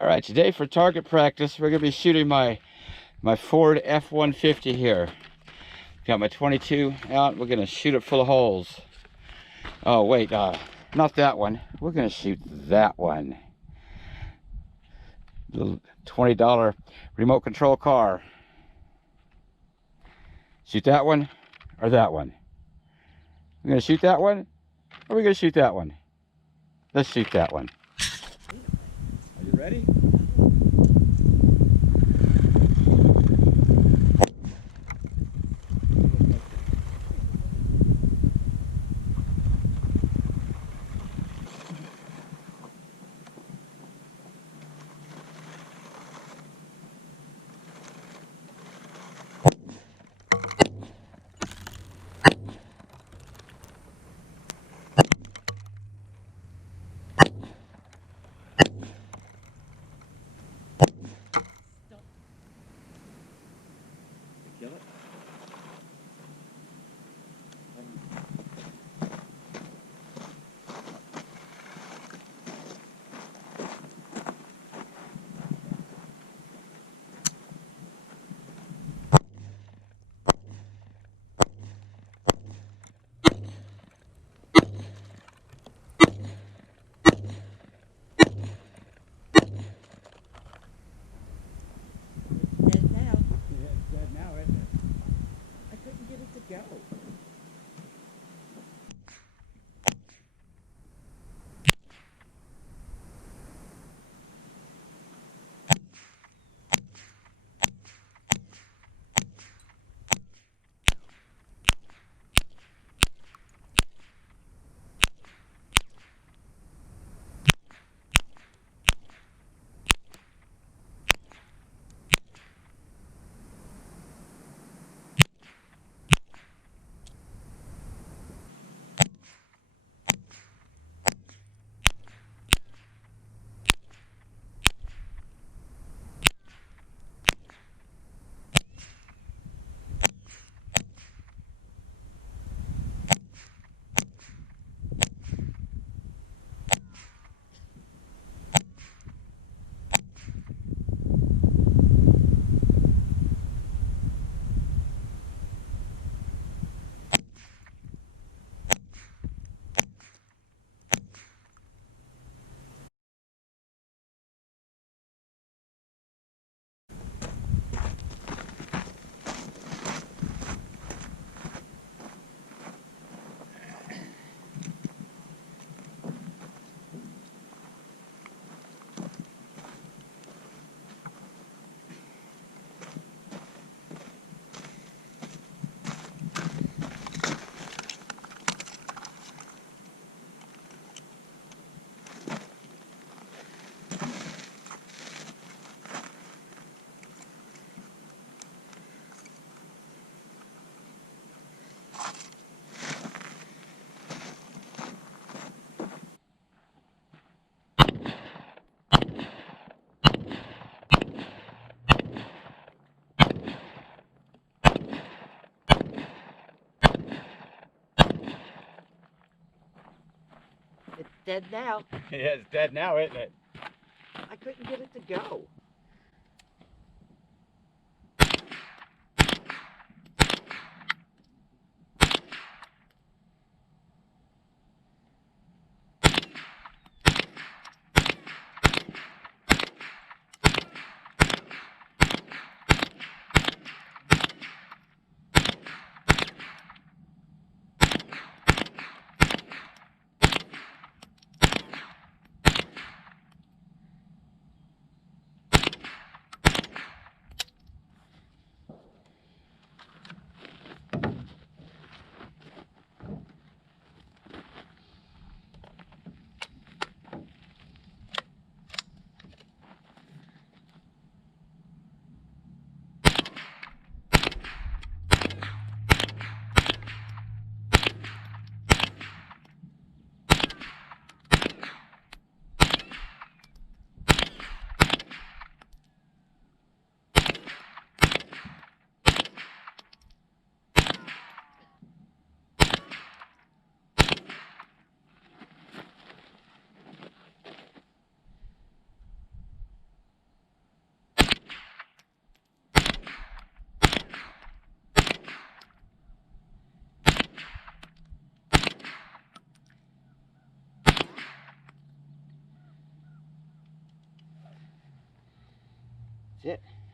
All right, today for target practice, we're gonna be shooting my Ford F-150 here. Got my 22 out. We're gonna shoot it full of holes. Oh wait, not that one. We're gonna shoot that one. Little $20 remote control car. Shoot that one or that one? We're gonna shoot that one, or we're gonna shoot that one? Let's shoot that one. Are you ready? Kill it. Dead now. Yeah, it's dead now, isn't it? I couldn't get it to go. It's dead now. Yeah, it's dead now, isn't it? I couldn't get it to go. That's it.